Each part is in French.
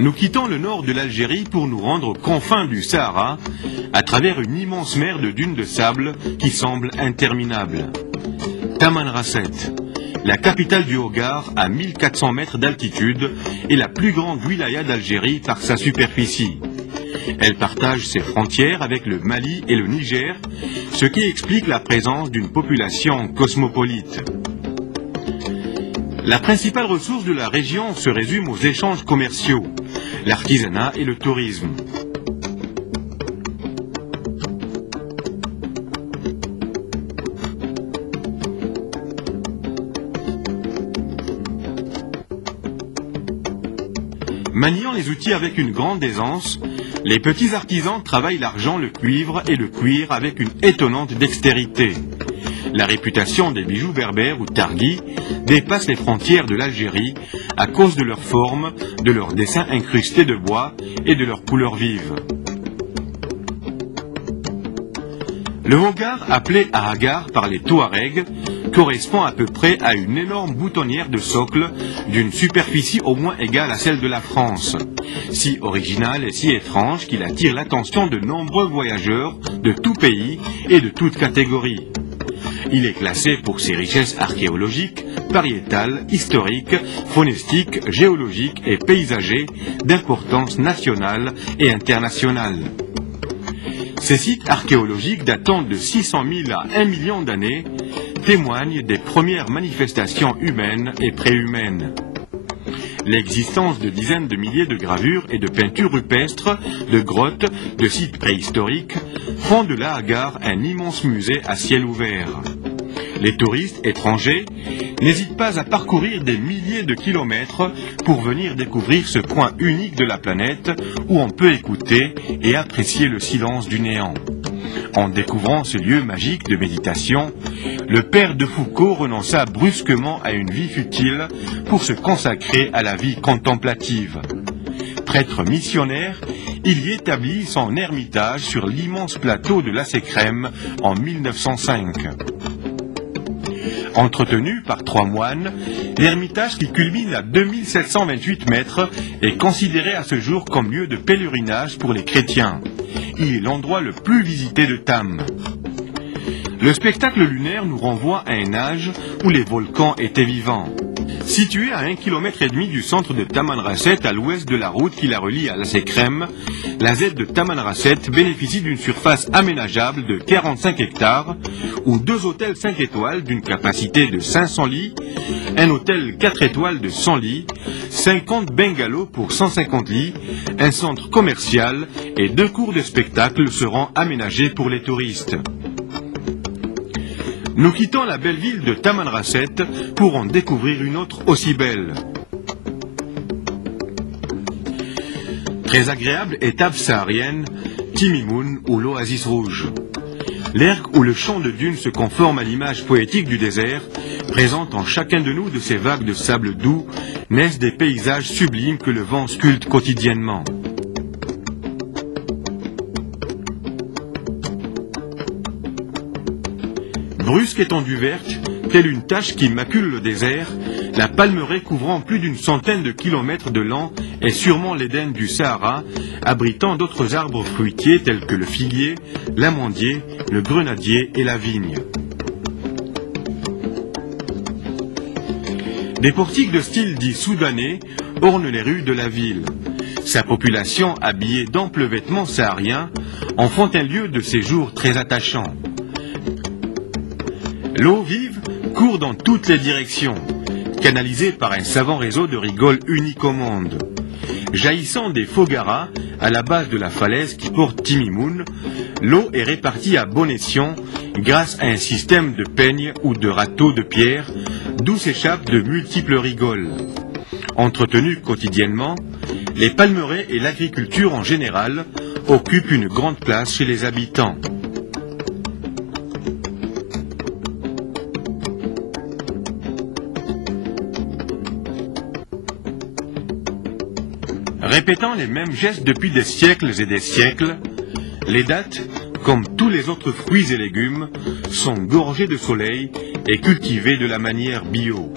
Nous quittons le nord de l'Algérie pour nous rendre aux confins du Sahara, à travers une immense mer de dunes de sable qui semble interminable. Tamanrasset, la capitale du Hogar à 1400 mètres d'altitude, est la plus grande wilaya d'Algérie par sa superficie. Elle partage ses frontières avec le Mali et le Niger, ce qui explique la présence d'une population cosmopolite. La principale ressource de la région se résume aux échanges commerciaux, l'artisanat et le tourisme. Maniant les outils avec une grande aisance, les petits artisans travaillent l'argent, le cuivre et le cuir avec une étonnante dextérité. La réputation des bijoux berbères ou targis dépasse les frontières de l'Algérie à cause de leur forme, de leurs dessins incrustés de bois et de leurs couleurs vives. Le Hogar, appelé Ahagar par les Touaregs, correspond à peu près à une énorme boutonnière de socle d'une superficie au moins égale à celle de la France, si originale et si étrange qu'il attire l'attention de nombreux voyageurs de tout pays et de toutes catégories. Il est classé pour ses richesses archéologiques, pariétales, historiques, faunistiques, géologiques et paysagers d'importance nationale et internationale. Ces sites archéologiques datant de 600 000 à 1 million d'années témoignent des premières manifestations humaines et préhumaines. L'existence de dizaines de milliers de gravures et de peintures rupestres, de grottes, de sites préhistoriques font de l'Ahagar un immense musée à ciel ouvert. Les touristes étrangers n'hésitent pas à parcourir des milliers de kilomètres pour venir découvrir ce coin unique de la planète où on peut écouter et apprécier le silence du néant. En découvrant ce lieu magique de méditation, le père de Foucault renonça brusquement à une vie futile pour se consacrer à la vie contemplative. Prêtre missionnaire, il y établit son ermitage sur l'immense plateau de Lassé-Crème en 1905. Entretenu par 3 moines, l'ermitage qui culmine à 2728 mètres est considéré à ce jour comme lieu de pèlerinage pour les chrétiens. Il est l'endroit le plus visité de Tam. Le spectacle lunaire nous renvoie à un âge où les volcans étaient vivants. Situé à 1,5 km du centre de Tamanrasset, à l'ouest de la route qui la relie à Lassé-Crème, la Z de Tamanrasset bénéficie d'une surface aménageable de 45 hectares, où 2 hôtels 5 étoiles d'une capacité de 500 lits, un hôtel 4 étoiles de 100 lits, 50 bungalows pour 150 lits, un centre commercial et 2 cours de spectacle seront aménagés pour les touristes. Nous quittons la belle ville de Tamanrasset pour en découvrir une autre aussi belle. Très agréable étape saharienne, Timimoun ou l'Oasis Rouge. L'ergue où le champ de dunes se conforme à l'image poétique du désert, présente en chacun de nous de ces vagues de sable doux, naissent des paysages sublimes que le vent sculpte quotidiennement. Brusque étendue verte, telle une tache qui macule le désert, la palmeraie couvrant plus d'une centaine de kilomètres de long est sûrement l'Éden du Sahara, abritant d'autres arbres fruitiers tels que le figuier, l'amandier, le grenadier et la vigne. Des portiques de style dit soudanais ornent les rues de la ville. Sa population, habillée d'amples vêtements sahariens, en font un lieu de séjour très attachant. L'eau vive court dans toutes les directions, canalisée par un savant réseau de rigoles unique au monde. Jaillissant des Fogaras, à la base de la falaise qui porte Timimoun, l'eau est répartie à bon escient grâce à un système de peignes ou de râteaux de pierre, d'où s'échappent de multiples rigoles. Entretenus quotidiennement, les palmeraies et l'agriculture en général occupent une grande place chez les habitants. Répétant les mêmes gestes depuis des siècles et des siècles, les dattes, comme tous les autres fruits et légumes, sont gorgées de soleil et cultivées de la manière bio.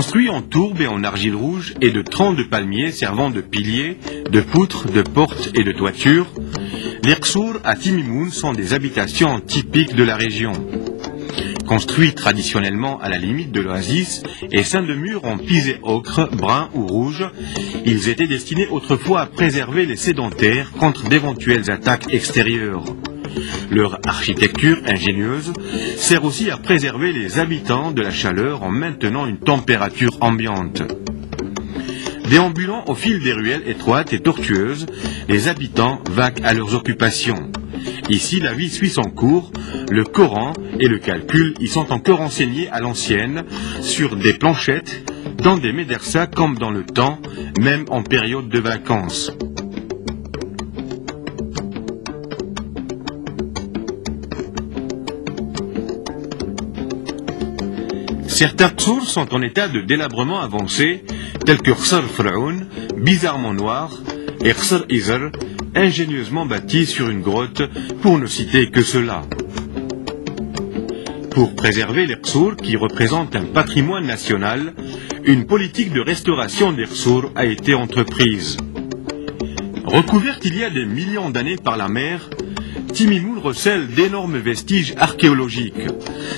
Construit en tourbe et en argile rouge et de troncs de palmiers servant de piliers, de poutres, de portes et de toitures, les qsours à Timimoun sont des habitations typiques de la région. Construits traditionnellement à la limite de l'oasis et ceints de murs en pisé ocre, brun ou rouge, ils étaient destinés autrefois à préserver les sédentaires contre d'éventuelles attaques extérieures. Leur architecture ingénieuse sert aussi à préserver les habitants de la chaleur en maintenant une température ambiante. Déambulant au fil des ruelles étroites et tortueuses, les habitants vaquent à leurs occupations. Ici, la vie suit son cours, le Coran et le calcul y sont encore enseignés à l'ancienne, sur des planchettes, dans des médersas comme dans le temps, même en période de vacances. Certains qsours sont en état de délabrement avancé, tels que Qsar Faraoun, bizarrement noir, et Qsar Izr, ingénieusement bâti sur une grotte, pour ne citer que cela. Pour préserver les qsours qui représentent un patrimoine national, une politique de restauration des qsours a été entreprise. Recouverte il y a des millions d'années par la mer, Timimoun recèle d'énormes vestiges archéologiques.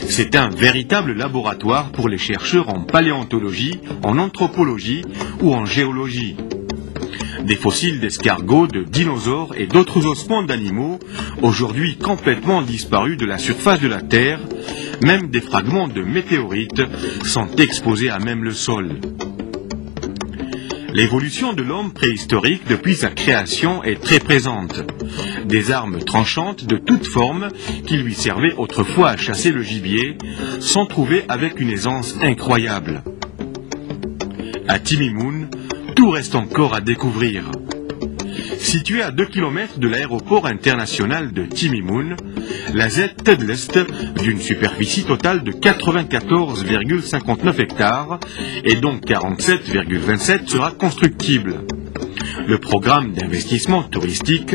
C'est un véritable laboratoire pour les chercheurs en paléontologie, en anthropologie ou en géologie. Des fossiles d'escargots, de dinosaures et d'autres ossements d'animaux, aujourd'hui complètement disparus de la surface de la Terre, même des fragments de météorites, sont exposés à même le sol. L'évolution de l'homme préhistorique depuis sa création est très présente. Des armes tranchantes de toutes formes qui lui servaient autrefois à chasser le gibier sont trouvées avec une aisance incroyable. À Timimoun, tout reste encore à découvrir. Située à 2 km de l'aéroport international de Timimoun, la ZED de l'Est, d'une superficie totale de 94,59 hectares et donc 47,27 sera constructible. Le programme d'investissement touristique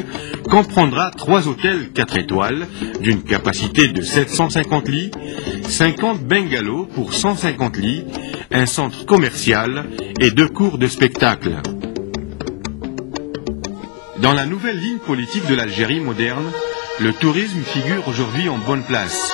comprendra 3 hôtels 4 étoiles d'une capacité de 750 lits, 50 bungalows pour 150 lits, un centre commercial et 2 cours de spectacle. Dans la nouvelle ligne politique de l'Algérie moderne, le tourisme figure aujourd'hui en bonne place.